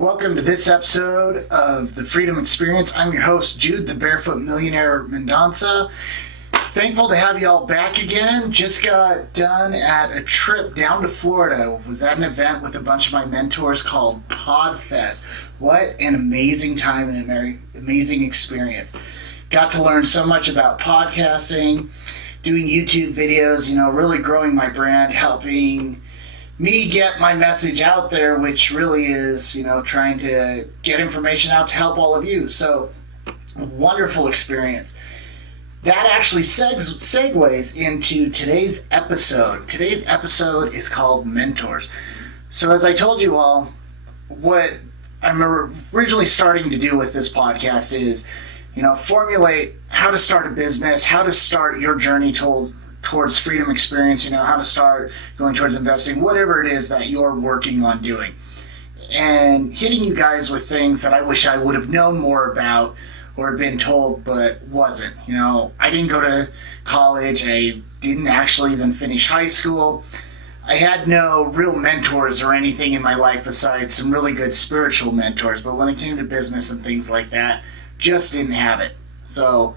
Welcome to this episode of The Freedom Experience. I'm your host, Jude, the Barefoot Millionaire Mendonca. Thankful to have you all back again. Just got done at a trip down to Florida. Was at an event with a bunch of my mentors called PodFest. What an amazing time and an amazing experience. Got to learn so much about podcasting, doing YouTube videos, really growing my brand, helping me get my message out there, which really is, trying to get information out to help all of you. So, wonderful experience. That actually segues into today's episode. Today's episode is called Mentors. So as I told you all, what I'm originally starting to do with this podcast is, formulate how to start a business, how to start your journey towards freedom experience, how to start going towards investing, whatever it is that you're working on doing. And hitting you guys with things that I wish I would have known more about or been told but wasn't. I didn't go to college. I didn't actually even finish high school. I had no real mentors or anything in my life besides some really good spiritual mentors. But when it came to business and things like that, just didn't have it. So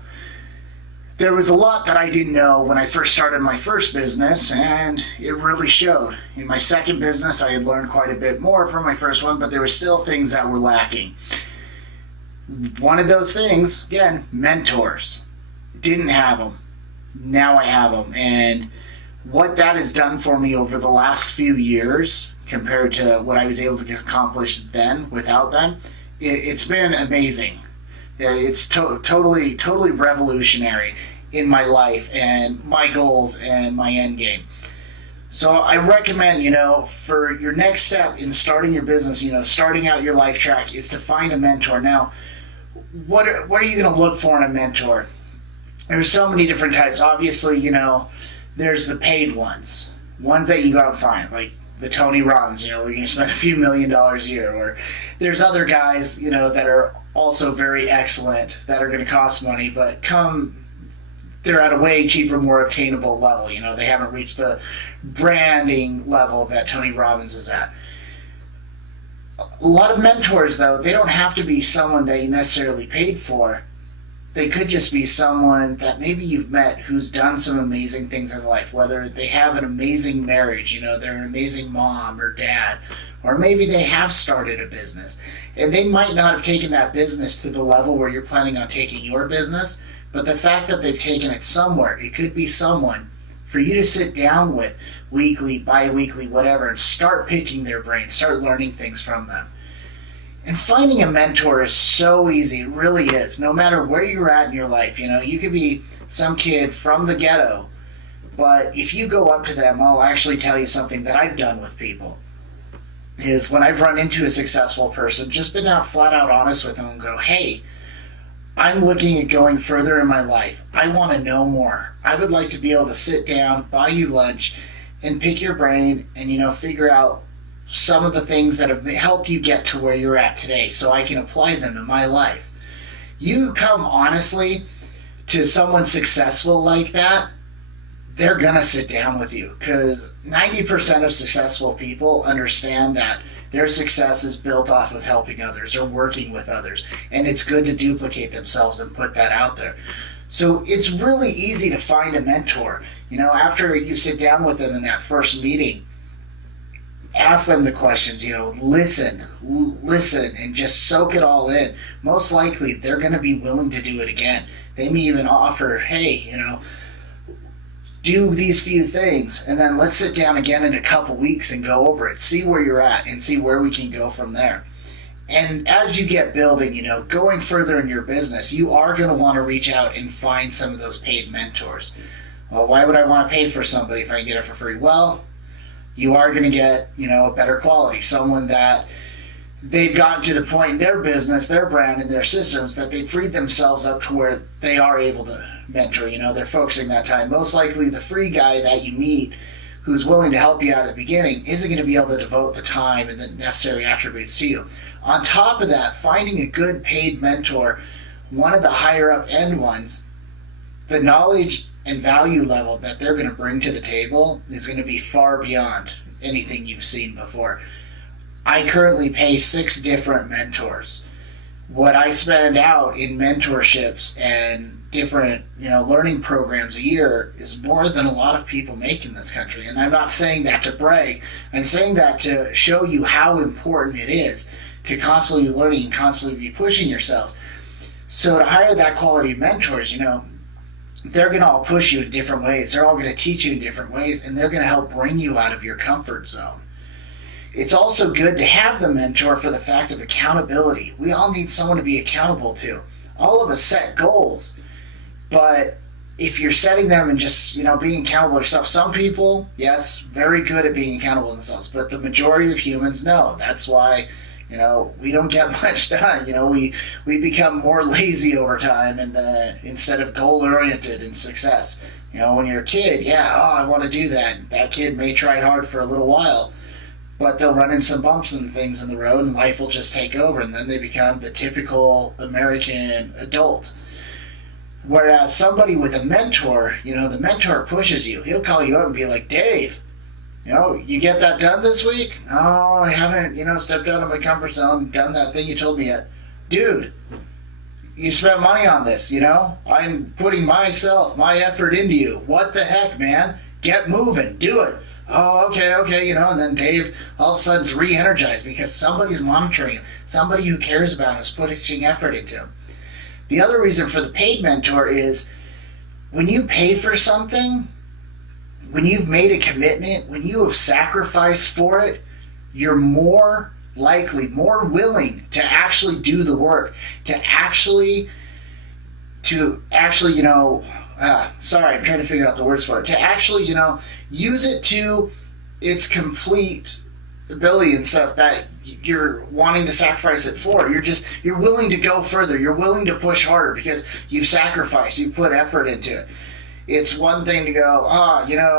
there was a lot that I didn't know when I first started my first business, and it really showed. In my second business, I had learned quite a bit more from my first one, but there were still things that were lacking. One of those things, again, mentors. Didn't have them. Now I have them. And what that has done for me over the last few years compared to what I was able to accomplish then without them, it's been amazing. It's totally revolutionary in my life and my goals and my end game. So I recommend, for your next step in starting your business, starting out your life track, is to find a mentor. Now, what are you going to look for in a mentor? There's so many different types. Obviously, there's the paid ones that you go out and find, like the Tony Robbins, where you're going to spend a few $1 million a year. Or there's other guys, that are also very excellent that are going to cost money, but they're at a way cheaper, more obtainable level. They haven't reached the branding level that Tony Robbins is at. A lot of mentors, though, they don't have to be someone that you necessarily paid for. They could just be someone that maybe you've met who's done some amazing things in life, whether they have an amazing marriage, they're an amazing mom or dad, or maybe they have started a business. And they might not have taken that business to the level where you're planning on taking your business, but the fact that they've taken it somewhere, it could be someone for you to sit down with weekly, bi-weekly, whatever, and start picking their brain, start learning things from them. And finding a mentor is so easy. It really is. No matter where you're at in your life, you could be some kid from the ghetto, but if you go up to them, I'll actually tell you something that I've done with people, is when I've run into a successful person, just been flat out honest with them and go, hey, I'm looking at going further in my life. I want to know more. I would like to be able to sit down, buy you lunch, and pick your brain and, figure out some of the things that have helped you get to where you're at today so I can apply them in my life. You come honestly to someone successful like that, they're going to sit down with you, because 90% of successful people understand that their success is built off of helping others or working with others, and it's good to duplicate themselves and put that out there. So it's really easy to find a mentor. After you sit down with them in that first meeting, ask them the questions, listen, and just soak it all in. Most likely, they're going to be willing to do it again. They may even offer, hey, do these few things, and then let's sit down again in a couple weeks and go over it, see where you're at, and see where we can go from there. And as you get building, going further in your business, you are going to want to reach out and find some of those paid mentors. Well, why would I want to pay for somebody if I can get it for free? Well, you are going to get, a better quality, someone that they've gotten to the point in their business, their brand, and their systems that they've freed themselves up to where they are able to mentor. They're focusing that time. Most likely the free guy that you meet who's willing to help you out at the beginning isn't going to be able to devote the time and the necessary attributes to you. On top of that, finding a good paid mentor, one of the higher up end ones, the knowledge and value level that they're going to bring to the table is going to be far beyond anything you've seen before. I currently pay 6 different mentors. What I spend out in mentorships and different, learning programs a year is more than a lot of people make in this country. And I'm not saying that to brag. I'm saying that to show you how important it is to constantly learning and constantly be pushing yourselves. So to hire that quality mentors, they're going to all push you in different ways. They're all going to teach you in different ways, and they're going to help bring you out of your comfort zone. It's also good to have the mentor for the fact of accountability. We all need someone to be accountable to. All of us set goals, but if you're setting them and just, being accountable to yourself, some people, yes, very good at being accountable to themselves, but the majority of humans, no. That's why, we don't get much done. We become more lazy over time instead of goal-oriented in success. When you're a kid, I want to do that. That kid may try hard for a little while, but they'll run into some bumps and things in the road, and life will just take over, and then they become the typical American adult. Whereas somebody with a mentor, the mentor pushes you. He'll call you up and be like, Dave, you get that done this week? Oh, I haven't, stepped out of my comfort zone, done that thing you told me yet. Dude, you spent money on this, I'm putting my effort into you. What the heck, man? Get moving. Do it. Oh, okay, and then Dave all of a sudden's re-energized because somebody's monitoring him. Somebody who cares about him is putting effort into him. The other reason for the paid mentor is when you pay for something, when you've made a commitment, when you have sacrificed for it, you're more likely, more willing to actually do the work, to actually, sorry, I'm trying to figure out the words for it, to actually, use it to its complete ability and stuff that you're wanting to sacrifice it for. You're willing to go further. You're willing to push harder because you've sacrificed, you've put effort into it. It's one thing to go,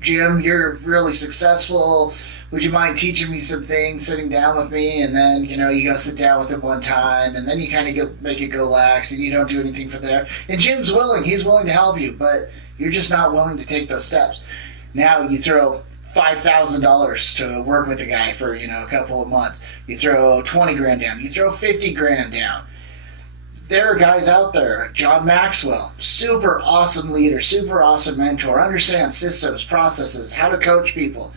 Jim, you're really successful. Would you mind teaching me some things, sitting down with me? And then, you go sit down with him one time, and then you kind of make it go lax, and you don't do anything for there. And Jim's willing. He's willing to help you, but you're just not willing to take those steps. Now you throw $5,000 to work with a guy for, a couple of months. You throw $20,000 down. You throw $50,000 down. There are guys out there, John Maxwell, super awesome leader, super awesome mentor, understands systems, processes, how to coach people.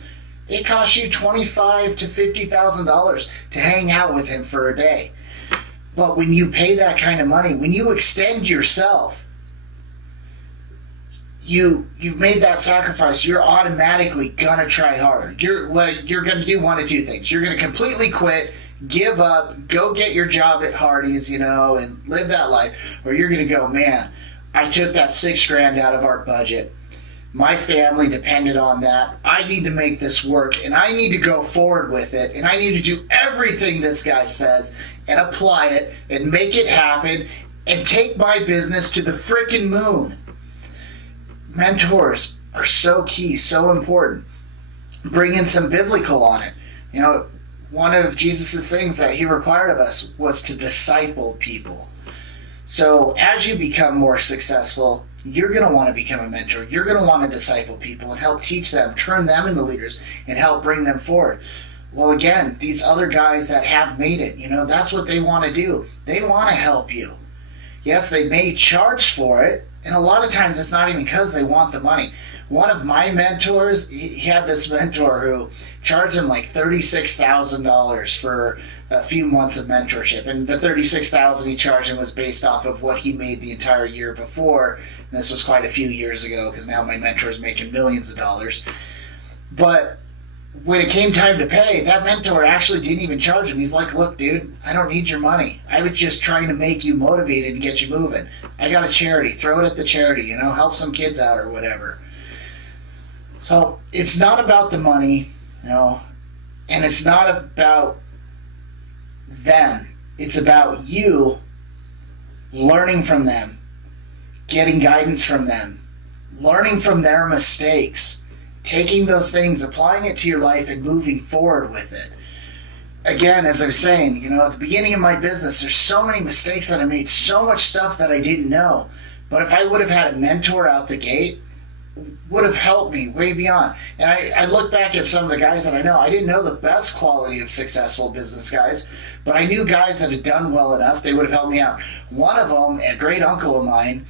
It costs you $25,000 to $50,000 to hang out with him for a day. But when you pay that kind of money, when you extend yourself, you've made that sacrifice. You're automatically gonna try harder. You're gonna do one of two things. You're gonna completely quit, give up, go get your job at Hardee's, and live that life, or you're gonna go, man, I took that $6,000 out of our budget. My family depended on that. I need to make this work, and I need to go forward with it, and I need to do everything this guy says and apply it and make it happen and take my business to the frickin' moon. Mentors are so key, so important. Bring in some biblical on it. One of Jesus' things that he required of us was to disciple people. So as you become more successful, you're going to want to become a mentor. You're going to want to disciple people and help teach them, turn them into leaders, and help bring them forward. Well, again, these other guys that have made it, that's what they want to do. They want to help you. Yes, they may charge for it, and a lot of times it's not even because they want the money. One of my mentors, he had this mentor who charged him like $36,000 for a few months of mentorship. And the $36,000 he charged him was based off of what he made the entire year before. And this was quite a few years ago because now my mentor is making millions of dollars. But when it came time to pay, that mentor actually didn't even charge him. He's like, look, dude, I don't need your money. I was just trying to make you motivated and get you moving. I got a charity. Throw it at the charity, help some kids out or whatever. So it's not about the money, and it's not about them. It's about you learning from them, getting guidance from them, learning from their mistakes, taking those things, applying it to your life, and moving forward with it. Again, as I was saying, at the beginning of my business, there's so many mistakes that I made, so much stuff that I didn't know. But if I would have had a mentor out the gate, would have helped me way beyond. And I look back at some of the guys that I know. I didn't know the best quality of successful business guys, but I knew guys that had done well enough, they would have helped me out. One of them, a great uncle of mine,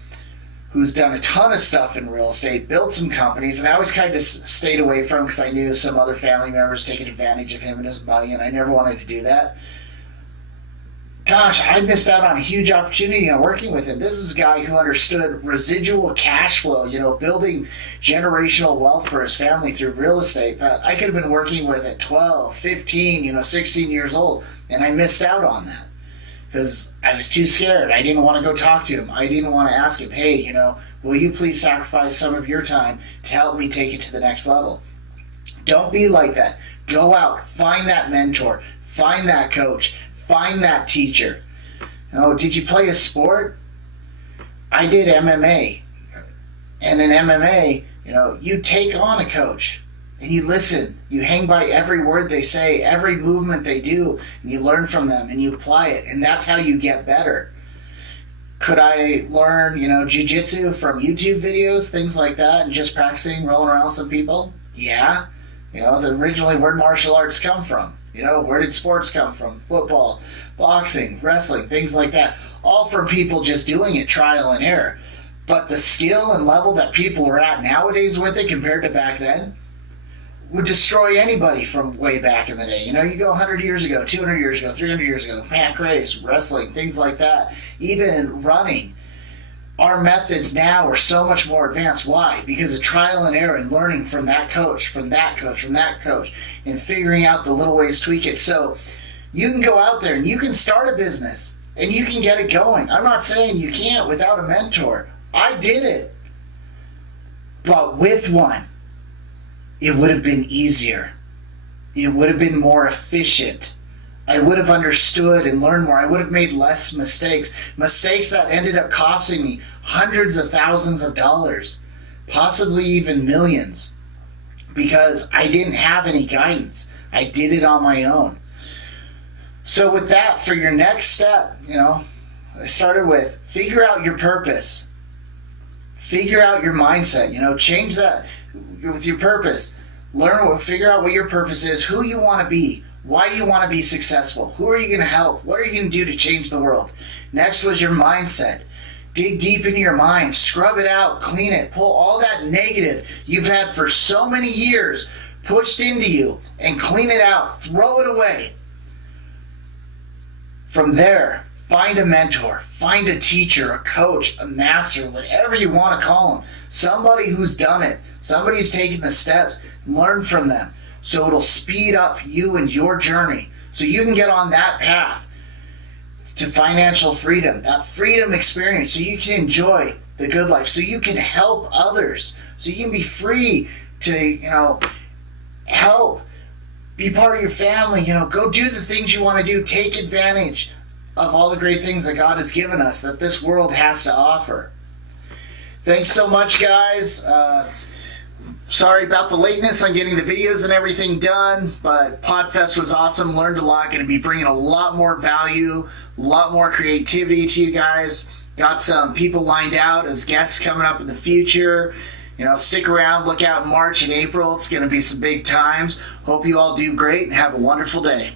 who's done a ton of stuff in real estate, built some companies, and I always kind of stayed away from him because I knew some other family members taking advantage of him and his money, and I never wanted to do that. Gosh, I missed out on a huge opportunity on working with him. This is a guy who understood residual cash flow, building generational wealth for his family through real estate that I could have been working with at 12, 15, 16 years old, and I missed out on that because I was too scared. I didn't want to go talk to him. I didn't want to ask him, hey, will you please sacrifice some of your time to help me take it to the next level? Don't be like that. Go out, find that mentor, find that coach, find that teacher. Did you play a sport? I did MMA. And in MMA, you take on a coach and you listen. You hang by every word they say, every movement they do, and you learn from them and you apply it. And that's how you get better. Could I learn, jiu-jitsu from YouTube videos, things like that, and just practicing, rolling around with some people? Yeah. Originally, where'd martial arts come from? Where did sports come from? Football, boxing, wrestling, things like that. All from people just doing it, trial and error. But the skill and level that people are at nowadays with it compared to back then would destroy anybody from way back in the day. You go 100 years ago, 200 years ago, 300 years ago, pack race, wrestling, things like that, even running. Our methods now are so much more advanced. Why? Because of trial and error and learning from that coach, from that coach, from that coach, and figuring out the little ways to tweak it. So you can go out there and you can start a business and you can get it going. I'm not saying you can't without a mentor. I did it. But with one, it would have been easier. It would have been more efficient. I would have understood and learned more. I would have made less mistakes. Mistakes that ended up costing me hundreds of thousands of dollars, possibly even millions, because I didn't have any guidance. I did it on my own. So with that, for your next step, I started with figure out your purpose. Figure out your mindset. Change that with your purpose. Figure out what your purpose is, who you want to be. Why do you want to be successful? Who are you going to help? What are you going to do to change the world? Next was your mindset. Dig deep into your mind. Scrub it out. Clean it. Pull all that negative you've had for so many years pushed into you and clean it out. Throw it away. From there, find a mentor. Find a teacher, a coach, a master, whatever you want to call them. Somebody who's done it. Somebody who's taken the steps. Learn from them. So it'll speed up you and your journey. So you can get on that path to financial freedom, that freedom experience, so you can enjoy the good life, so you can help others, so you can be free to, help, be part of your family, go do the things you want to do, take advantage of all the great things that God has given us, that this world has to offer. Thanks so much, guys. Sorry about the lateness on getting the videos and everything done, but PodFest was awesome. Learned a lot. Going to be bringing a lot more value, a lot more creativity to you guys. Got some people lined out as guests coming up in the future. Stick around. Look out in March and April. It's going to be some big times. Hope you all do great and have a wonderful day.